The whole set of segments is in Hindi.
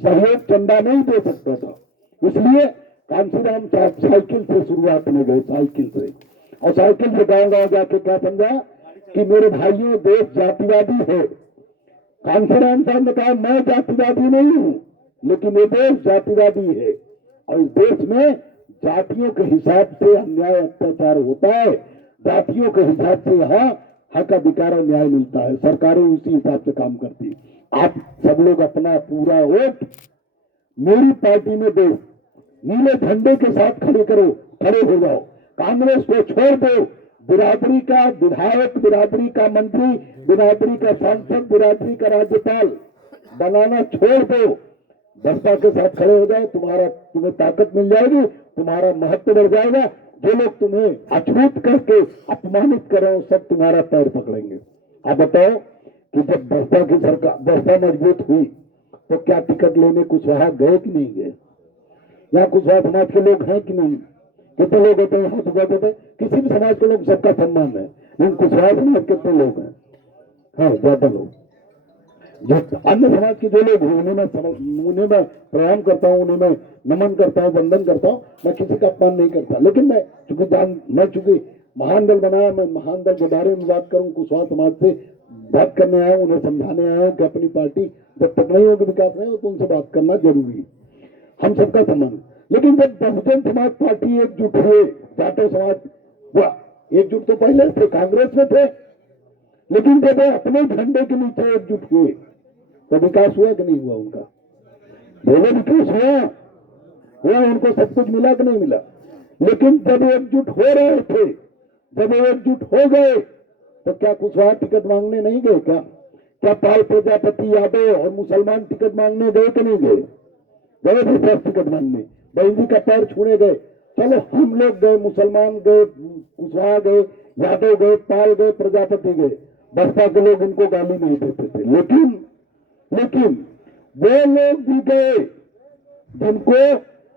सहयोग चंदा नहीं दे सकता था, इसलिए कांशीराम साइकिल से शुरुआत में गए, साइकिल से। और साइकिल से गाँव जाके क्या समझा कि मेरे भाइयों देश जातिवादी है। कांशीराम साहब ने कहा मैं जातिवादी नहीं हूं, लेकिन ये देश जातिवादी है और इस देश में जातियों के हिसाब से अन्याय अत्याचार होता है, जातियों के हिसाब से यहाँ हक अधिकार और न्याय मिलता है, सरकारें उसी हिसाब से काम करती। आप सब लोग अपना पूरा वोट मेरी पार्टी में दो, नीले झंडे के साथ खड़े करो, खड़े हो जाओ। कांग्रेस को छोड़ दो, बिरादरी का विधायक, बिरादरी का मंत्री, बिरादरी का सांसद, बिरादरी का राज्यपाल बनाना छोड़ दो, बसपा के साथ खड़े हो जाओ, तुम्हें ताकत मिल जाएगी, तुम्हारा महत्व बढ़ जाएगा। जो लोग तुम्हें अछूत करके अपमानित कर रहे हो सब तुम्हारा पैर पकड़ेंगे। आप बताओ कि जब बसपा की सरकार, बसपा मजबूत हुई तो क्या टिकट लेने कुशवाहा गए कि नहीं गए? यहाँ कुशवाहा समाज के लोग हैं कि नहीं? कितने लोग होते हैं यहाँ सुबह होते? किसी भी समाज के लोग, सबका सम्मान है, लेकिन कुशवाहा समाज कितने लोग हैं? हाँ, ज्यादा लोग। जो अन्य समाज के जो लोग हैं उन्हें मैं प्रणाम करता हूँ, उन्हें मैं नमन करता हूँ, वंदन करता हूँ, मैं किसी का अपमान नहीं करता। लेकिन मैं चूंकि महान दल बनाया, मैं महान दल के बारे में बात करूँ, कुशवाहा समाज से बात करने आया हूँ, उन्हें समझाने आया हूँ कि अपनी पार्टी जब तक नहीं होगी, विकास नहीं हो, तो उनसे बात करना जरूरी, हम सबका सम्मान। लेकिन जब बहुजन समाज पार्टी एकजुट हुए, जाटो समाज एकजुट तो पहले थे, कांग्रेस में थे, लेकिन जब अपने झंडे के नीचे एकजुट हुए तो विकास हुआ कि नहीं हुआ? उनका बोले विकास हुआ, उनको सब कुछ मिला कि नहीं मिला? लेकिन जब एकजुट हो रहे थे, जब एकजुट हो गए तो क्या कुशवाहा टिकट मांगने नहीं गए? क्या पाल प्रजापति यादव और मुसलमान टिकट मांगने गए कि नहीं गए? गए थे सब टिकट मांगने, बहन का पैर छूने गए। चलो हम लोग गए, मुसलमान गए, कुशवाहा गए, यादव गए, पाल गए, प्रजापति गए, बसपा के लोग इनको गाली नहीं देते थे। लेकिन वो लोग भी गए जिनको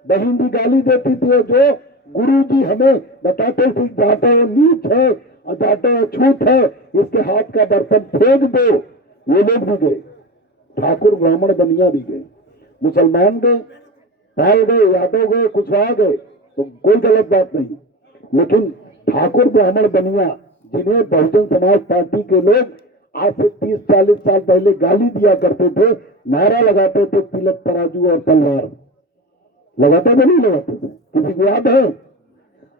बहन भी गाली देती थी, जो गुरुजी हमें बताते थे जाटो नीच है और जाटो अछूत है, इसके हाथ का बर्तन फेंक दो, ये लोग भी गए। ठाकुर ब्राह्मण बनिया भी गए, मुसलमान गए, पाल गए, यादव गए, कुशवाहा गए, तो कोई गलत बात नहीं। लेकिन ठाकुर ब्राह्मण बनिया जिन्हें बहुजन समाज पार्टी के लोग आज से 30-40 साल पहले गाली दिया करते थे, नारा लगाते थे तिलक तराजू और तलवार, लगाते थे नहीं लगाते थे? किसी को याद है?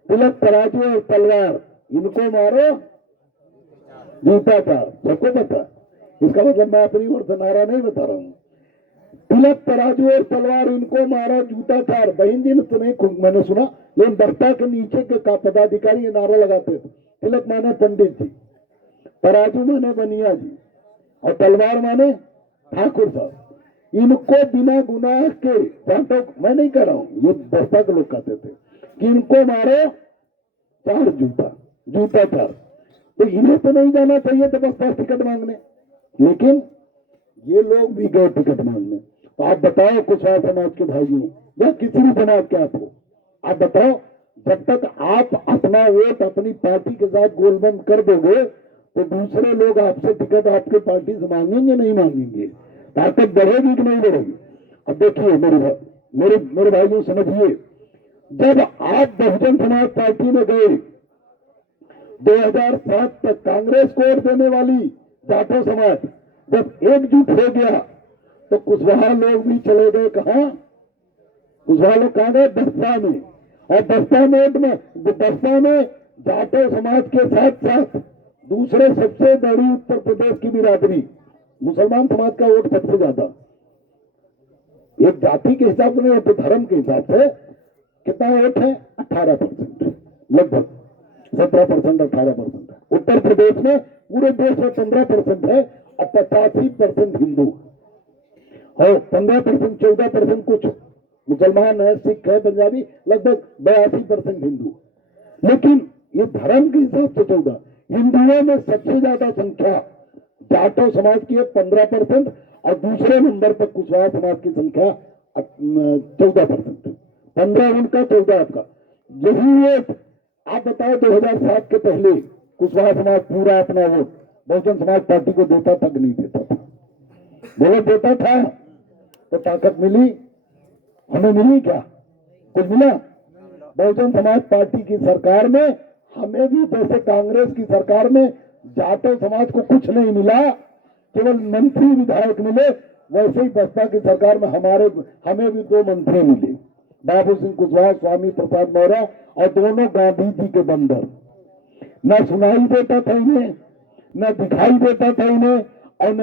तिलक तराजू और तलवार, इनको मारो जूता चार, सबको पता। इसका मतलब मैं अपनी ओर से नारा नहीं बता रहा हूं। तिलक तराजू और तलवार, इनको मारो जूता चार। बहन जी ने तो नहीं, मैंने सुना, लेकिन बर्ता के नीचे के पदाधिकारी ये नारा लगाते थे। तिलक माने पंडित जी, तराजू माने बनिया जी और तलवार माने ठाकुर साहब। इनको बिना गुनाह के, मैं नहीं कह रहा हूं, ये बसपा के लोग कहते थे कि इनको मारो चार जूता चार। तो इन्हें तो नहीं जाना चाहिए तो बसपा टिकट मांगने, लेकिन ये लोग भी गए टिकट मांगने। तो आप बताओ कुशवाहा समाज के भाइयों या किसी भी समाज के आप हो, आप बताओ, जब तक आप अपना वोट अपनी पार्टी के साथ गोलबंद कर दोगे तो दूसरे लोग आपसे टिकट आपके पार्टी से मांगेंगे नहीं मांगेंगे? ताकत बढ़ेगी कि नहीं बढ़ेगी? अब देखिए मेरे भाइयों समझिए, जब आप बहुजन समाज पार्टी में गए 2007 तक, कांग्रेस को वोट देने वाली जाटो समाज जब एकजुट हो गया तो कुशवाहा लोग भी चले गए कहां? कुशवाहा लोग कहां गए? बसपा में। और बसपा में जाटो समाज के साथ साथ दूसरे सबसे बड़ी उत्तर प्रदेश की बिरादरी मुसलमान समाज का वोट सबसे ज्यादा, एक जाति के हिसाब से नहीं, तो धर्म के हिसाब से कितना वोट है? 18%, लगभग 17%, 18%। उत्तर प्रदेश में पूरे देश में 15% है और 85% हिंदू और 15%, 14% कुछ मुसलमान है, सिख है, पंजाबी, लगभग 82% हिंदू। लेकिन ये धर्म के हिसाब से 14, हिंदुओं में सबसे ज्यादा संख्या जाटो समाज की 15% और दूसरे नंबर पर कुशवाहा समाज की संख्या 14%। 15 उनका, 14 आपका। यही वोट आप बताओ 2007 के पहले कुशवाहा समाज पूरा अपना वोट बहुजन समाज पार्टी को देता था कि नहीं देता था? बोलो देता था? तो ताकत मिली, हमें मिली क्या? कुछ मिला? बहुजन समाज पार्टी की सरकार में हमें भी जैसे कांग्रेस की सरकार में जाटो समाज को कुछ नहीं मिला, केवल मंत्री विधायक मिले, वैसे ही बसपा की सरकार में हमें भी 2 मंत्री मिले, बाबू सिंह कुशवाहा, स्वामी प्रसाद मौर्य, और दोनों गांधी जी के बंदर। न सुनाई देता था इन्हें, न दिखाई देता था इन्हें,